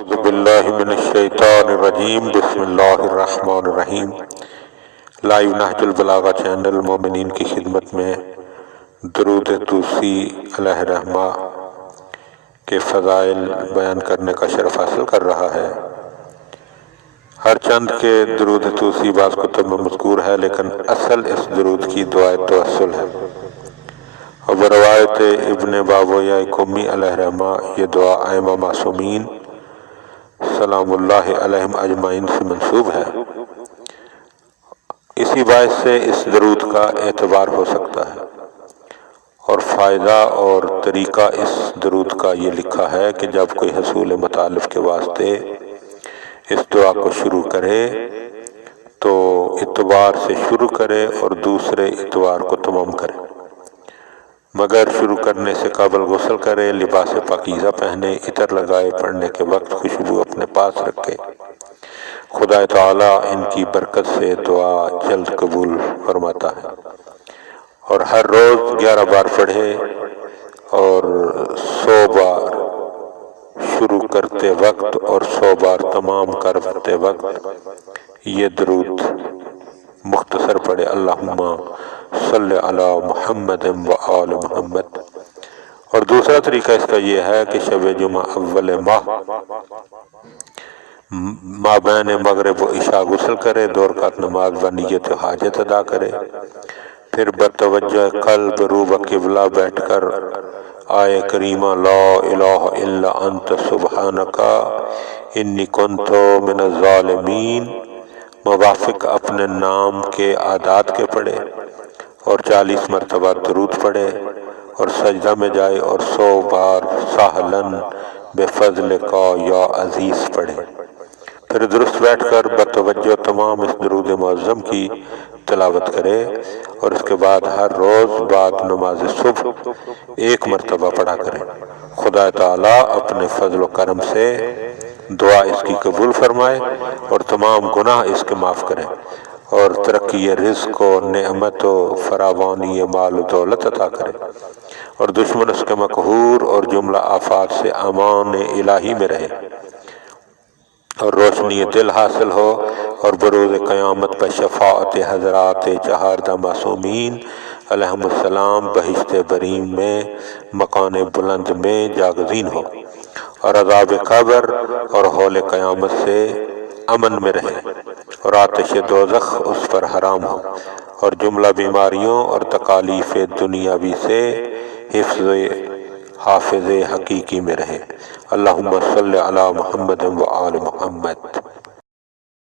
اعوذ باللہ من الشیطان الرجیم بسم اللہ الرحمن الرحیم۔ لائیو نہج البلاغہ چینل مومنین کی خدمت میں درود طوسی علیہ الرحمہ کے فضائل بیان کرنے کا شرف حاصل کر رہا ہے۔ ہر چند کے درود طوسی بعض کتب میں مذکور ہے، لیکن اصل اس درود کی دعائے توسل ہے، اور بروایت ابن باویہ قمی علیہ الرحمہ یہ دعا ائمہ معصومین سلام اللہ علیہم اجمعین سے منسوب ہے۔ اسی باعث سے اس درود کا اعتبار ہو سکتا ہے، اور فائدہ اور طریقہ اس درود کا یہ لکھا ہے کہ جب کوئی حصول مطالب کے واسطے اس دعا کو شروع کرے تو اتوار سے شروع کرے اور دوسرے اتوار کو تمام کرے، مگر شروع کرنے سے قبل غسل کرے، لباس پاکیزہ پہنے، عطر لگائے، پڑھنے کے وقت خوشبو اپنے پاس رکھے۔ خدا تعالیٰ ان کی برکت سے دعا جلد قبول فرماتا ہے، اور ہر روز 11 بار پڑھے، اور 100 بار شروع کرتے وقت اور 100 بار تمام کرتے وقت یہ درود مختصر پڑھے، اللہم صلی علی محمد و آل محمد۔ اور دوسرا طریقہ اس کا یہ ہے کہ شب جمعہ اول ماہ بین مغرب و عشاء غسل کرے، 2 رکعت نماز بنیت حاجت ادا کرے، پھر بتوجہ قلب رو قبلہ بیٹھ کر آیے کریمہ لا الہ الا انت سبحانک انی کنت من الظالمین موافق اپنے نام کے اعداد کے پڑھے، اور 40 مرتبہ درود پڑھے، اور سجدہ میں جائے، اور 100 بار سہلن بفضلک یا عزیز پڑھے، پھر درست بیٹھ کر بتوجہ تمام اس درود معظم کی تلاوت کرے، اور اس کے بعد ہر روز بعد نماز صبح 1 مرتبہ پڑھا کرے۔ خدا تعالیٰ اپنے فضل و کرم سے دعا اس کی قبول فرمائے اور تمام گناہ اس کے معاف کرے، اور ترقی رزق و نعمت و فراوانی مال و دولت عطا کرے، اور دشمن اس کے مقہور اور جملہ آفات سے امان الہی میں رہے، اور روشنی دل حاصل ہو، اور بروز قیامت پر شفاعت حضرات 4 معصومین علیہم السلام بہشت بریم میں مکان بلند میں جاگزین ہو، اور عذاب قبر اور ہول قیامت سے امن میں رہے، اور آتش دوزخ اس پر حرام ہو، اور جملہ بیماریوں اور تکالیف دنیاوی سے حافظ حقیقی میں رہے۔ اللہم صلی علی محمد و آل محمد۔